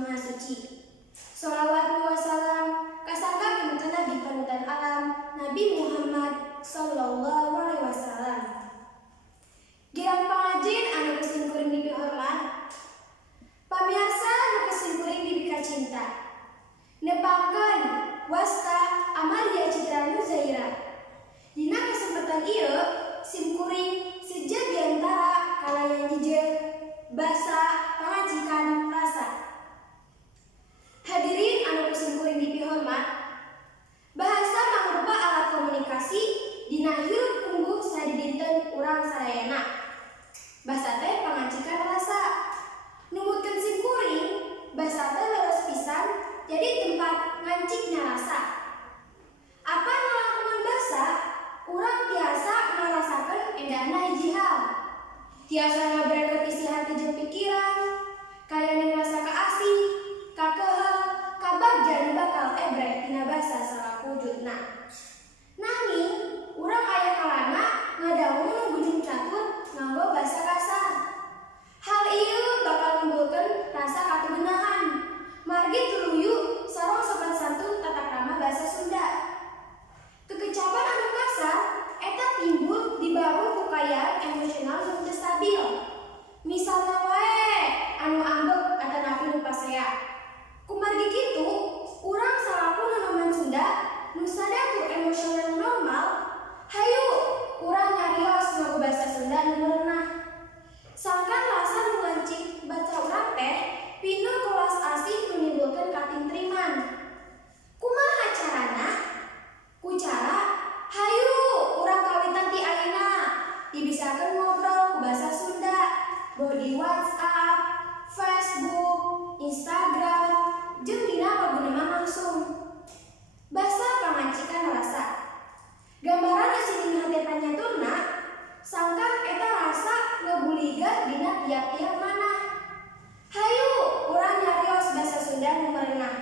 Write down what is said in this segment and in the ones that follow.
Maha Suci. Sholawat wassalam kasangka kemutan Nabi panutan alam Nabi Muhammad sallallahu alaihi wasallam. Girang pangajin anu kesing kuring bibi hormat. Pamirsa anu kesing kuring bibi kacinta. Nepakeun wasta Amalia Citra Nuzaira. Dina kesempatan ieu sim kuring seje diantara kalayan jejeg basa pangajikan rasa. Hadirin anu kesing kuring bibi hormat. Bahasa mangrupa alat komunikasi dina hirup kungguh sadidinten urang sadayana. Basa teh pangajikan rasa. Numutkeun sim kuring, basa teh leres pisan jadi tempat ngancikna rasa. Apa ngalangkungan basa? Urang tiasa ngarasakeun endahna hiji hal. Tiasa ngabreket isi hati jeung pikiran, kayaning rasa kaasih, kakeuheul, kabagja nu bakal ebreh tina basa salaku wujudna. Nanging urang aya kalana ngadangu nu bujung catur nganggo basa kasar. Hal ieu bakal nimbulkeun rasa katugenahan, margi tuluyu sareng sopan santun tata krama basa Sunda. Kekecapan anu kasar eta timbul dibangun ku kayaan emosional nu teu stabil. Misalna wae anu ambek atanapi nu pasea. Kumargi kitu, urang salaku nanoman Sunda nu sadaku emosional normal, hayu urang nyarios nganggo basa Sunda nu merenah. Sangkan rasa nu lancik baca urang teh pinu kelas asih menimbulkeun katintriman. Kumaha carana? Ku cara hayu urang kawitan ti ayeuna dibisakeun ngobrol ku basa Sunda, bae di WhatsApp, Facebook, Instagram, jeung dina pagunema langsung. Basa pangancikan rasa. Gambaran asih hati panyaturna, sangkan eta rasa ngebuliga dina tiap-tiap manah. Hayu urang nyarios basa Sunda nu merenah.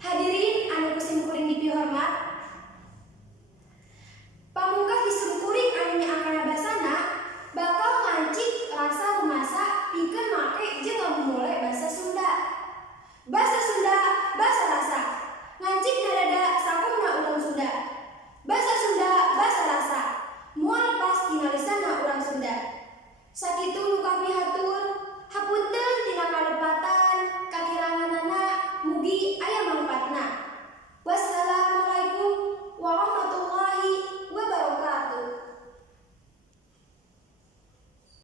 Hadirin anu kesing kuring dipi hormat. Pamungkas disebut kuring anu nyaakana basana bakal ngancik rasa rumasa pikeun make jeung ngabumule basa Sunda. Basa Sunda, basa rasa. Ngancik nadada sakumna urang Sunda. Basa Sunda, basa rasa. Moal pas tina lisanna urang Sunda. Sakitu nu kami hatur, hapunten tina kalepatan kakiranganana mugi aya mangpaatna. Wassalam.